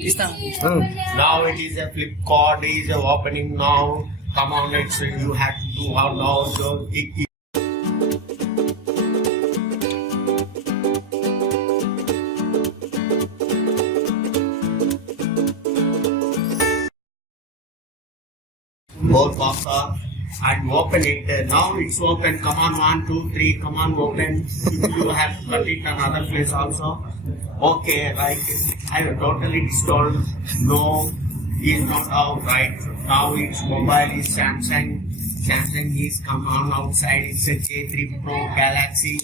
Now it is a Flipkart is opening now. Come on, it's you have to do how now. So both box are and open it. Now it's open. Come on, 1, 2, 3. Come on, open. You have cut it another place also. Okay, like I have totally installed. No, is not out right. Now it's mobile is Samsung. Samsung is come on outside. It's a J3 Pro Galaxy.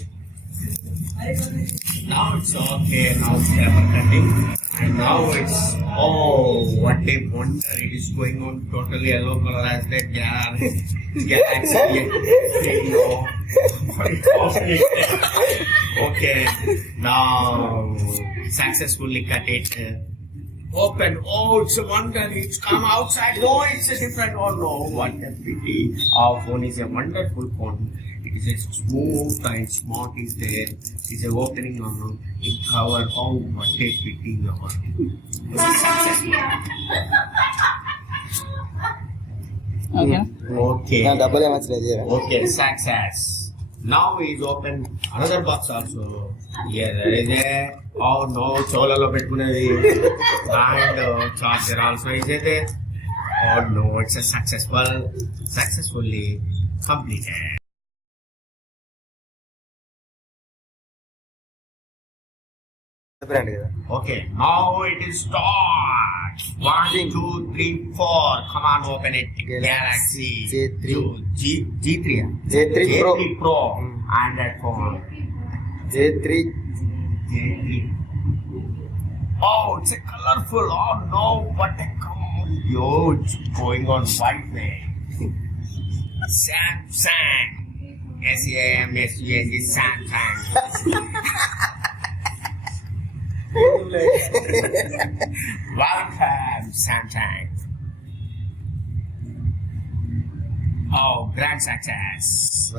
Now it's okay. Now it's ever cutting. And now it's, oh, what a wonder. It is going on totally yellow color as that Galaxy. Okay, now successfully cut it. Open. Oh, it's a wonder. It's come outside. No, it's a different. Oh no, what a pity. Our phone is a wonderful phone. It is a smooth and smart is there. It's a opening on it cover. Oh, what a pity. This is successful. Okay. Okay, success. Now is open another box also. Yeah, there is a oh no, cholalo pettukunnadi and charger also is there. Oh no, it's a successfully completed. Okay, now it is start. 1, 2, 3, 4. Come on, open it. Galaxy J3. J3 Pro. And that phone. J3. Oh, it's a colorful. Oh no, what a huge going on white way. Samsung. S-A-M-S-U-N-G Samsung. Welcome, Samsung. Oh, grand success.